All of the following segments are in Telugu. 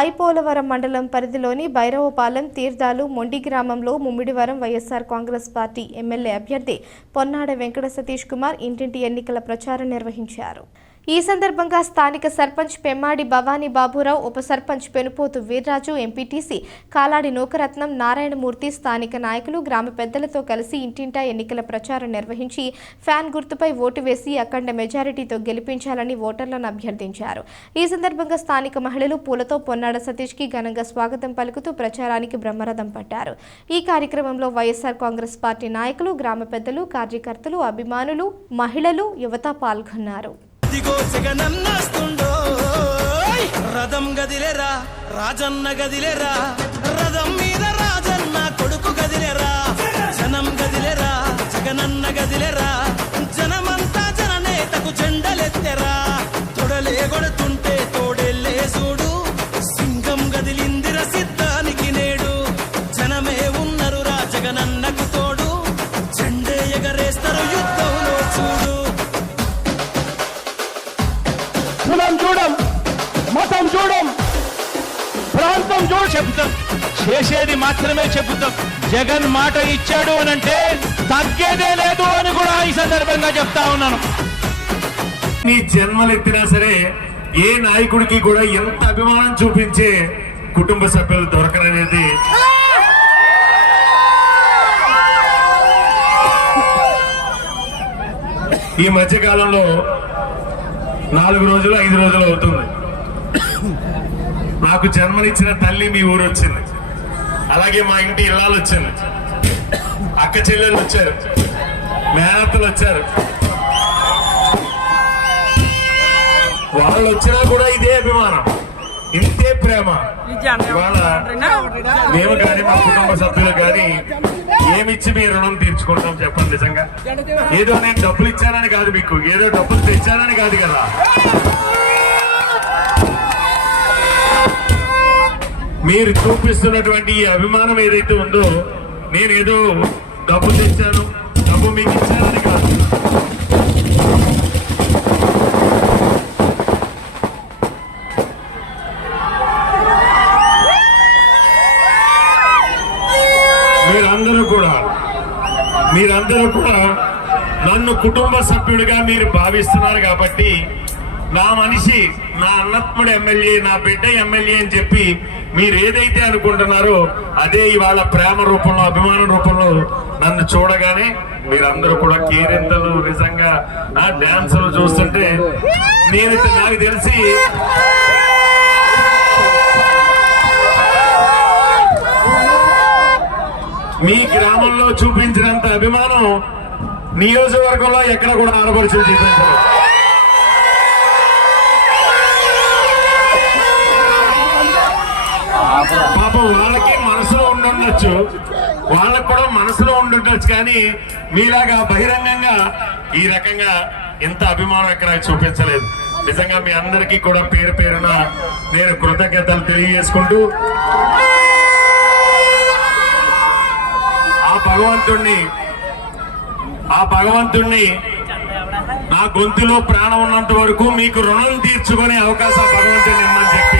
ఐపోలవరం మండలం పరిధిలోని భైరవపాలెం తీర్థాలు మొండి గ్రామంలో ముమ్మిడివరం వైఎస్ఆర్ కాంగ్రెస్ పార్టీ ఎమ్మెల్యే అభ్యర్థి పొన్నాడ వెంకట సతీష్ కుమార్ ఇంటింటి ఎన్నికల ప్రచారం నిర్వహించారు. ఈ సందర్భంగా స్థానిక సర్పంచ్ పెమ్మాడి భవానీ బాబురావు ఉప సర్పంచ్ పెనుపోతు వీర్రాజు ఎంపీటీసీ కాలాడి నూకరత్నం నారాయణమూర్తి స్థానిక నాయకులు గ్రామ పెద్దలతో కలిసి ఇంటింటా ఎన్నికల ప్రచారం నిర్వహించి ఫ్యాన్ గుర్తుపై ఓటు వేసి అఖండ మెజారిటీతో గెలిపించాలని ఓటర్లను అభ్యర్థించారు. ఈ సందర్భంగా స్థానిక మహిళలు పూలతో పొన్నాడ సతీష్కి ఘనంగా స్వాగతం పలుకుతూ ప్రచారానికి బ్రహ్మరథం పట్టారు. ఈ కార్యక్రమంలో వైఎస్ఆర్ కాంగ్రెస్ పార్టీ నాయకులు గ్రామ పెద్దలు కార్యకర్తలు అభిమానులు మహిళలు యువత పాల్గొన్నారు. ఇదిగో జగనన్నస్తుండో రథం గదిలేరా రాజన్న గదిలేరా? రథం మీద రాజన్న కొడుకు గదిలేరా? జనం గదిలేరా? ప్రాంతం చూడ చెప్తాం చేసేది మాత్రమే చెబుతాం. జగన్ మాట ఇచ్చాడు అని అంటే తగ్గేదే లేదు అని కూడా ఈ సందర్భంగా చెప్తా ఉన్నాను. నీ జన్మలెత్తినా సరే ఏ నాయకుడికి కూడా ఎంత అభిమానం చూపించే కుటుంబ సభ్యులు దొరకరనేది ఈ మధ్యకాలంలో నాలుగు రోజులు ఐదు రోజులు అవుతుంది. మాకు జన్మనిచ్చిన తల్లి మీ ఊరు వచ్చింది అలాగే మా ఇంటి ఇల్లాలు వచ్చింది అక్క చెల్లెలు వచ్చారు. మేనత్తలు వచ్చారు. వాళ్ళు వచ్చినా కూడా ఇదే అభిమానం. ఇంతే ప్రేమ. ఇవాళ మేము కానీ మా కుటుంబ సభ్యులు కానీ ఏమిచ్చి మీ రుణం తీర్చుకుంటాం చెప్పండి నిజంగా? ఏదో నేను డబ్బులు ఇచ్చానని కాదు మీకు. ఏదో డబ్బులు తెచ్చానని కాదు కదా. మీరు చూపిస్తున్నటువంటి ఈ అభిమానం ఏదైతే ఉందో నేనేదో డబ్బు తెచ్చాను డబ్బు మీకు ఇచ్చానని కాదు. మీరందరూ కూడా మీరందరూ కూడా నన్ను కుటుంబ సభ్యుడిగా మీరు భావిస్తున్నారు కాబట్టి నా మనిషి నా అన్నత్ముడు ఎమ్మెల్యే నా బిడ్డ ఎమ్మెల్యే అని చెప్పి మీరు ఏదైతే అనుకుంటున్నారో అదే ఇవాళ ప్రేమ రూపంలో అభిమాన రూపంలో నన్ను చూడగానే మీరందరూ కూడా కేరింతలు నిజంగా ఆ డ్యాన్సులు చూస్తుంటే నేను నాకు తెలిసి మీ గ్రామంలో చూపించినంత అభిమానం నియోజకవర్గంలో ఎక్కడ కూడా ఆడపడుచులు చూపించారు. వాళ్ళకి మనసులో ఉండుండొచ్చు వాళ్ళకు కూడా మనసులో ఉండుండొచ్చు కానీ మీలాగా బహిరంగంగా ఈ రకంగా ఇంత అభిమానం ఎక్కడ చూపించలేదు. నిజంగా మీ అందరికీ కూడా పేరు పేరున నేను కృతజ్ఞతలు తెలియజేసుకుంటూ ఆ భగవంతుణ్ణి ఆ భగవంతుణ్ణి నా గొంతులో ప్రాణం ఉన్నంత వరకు మీకు రుణం తీర్చుకునే అవకాశం ఆ ఇమ్మని చెప్పి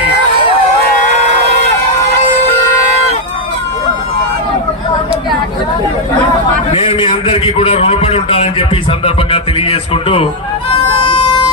నేను మీ అందరికీ కూడా రుణపడి ఉంటానని చెప్పి సందర్భంగా తెలియజేసుకుంటూ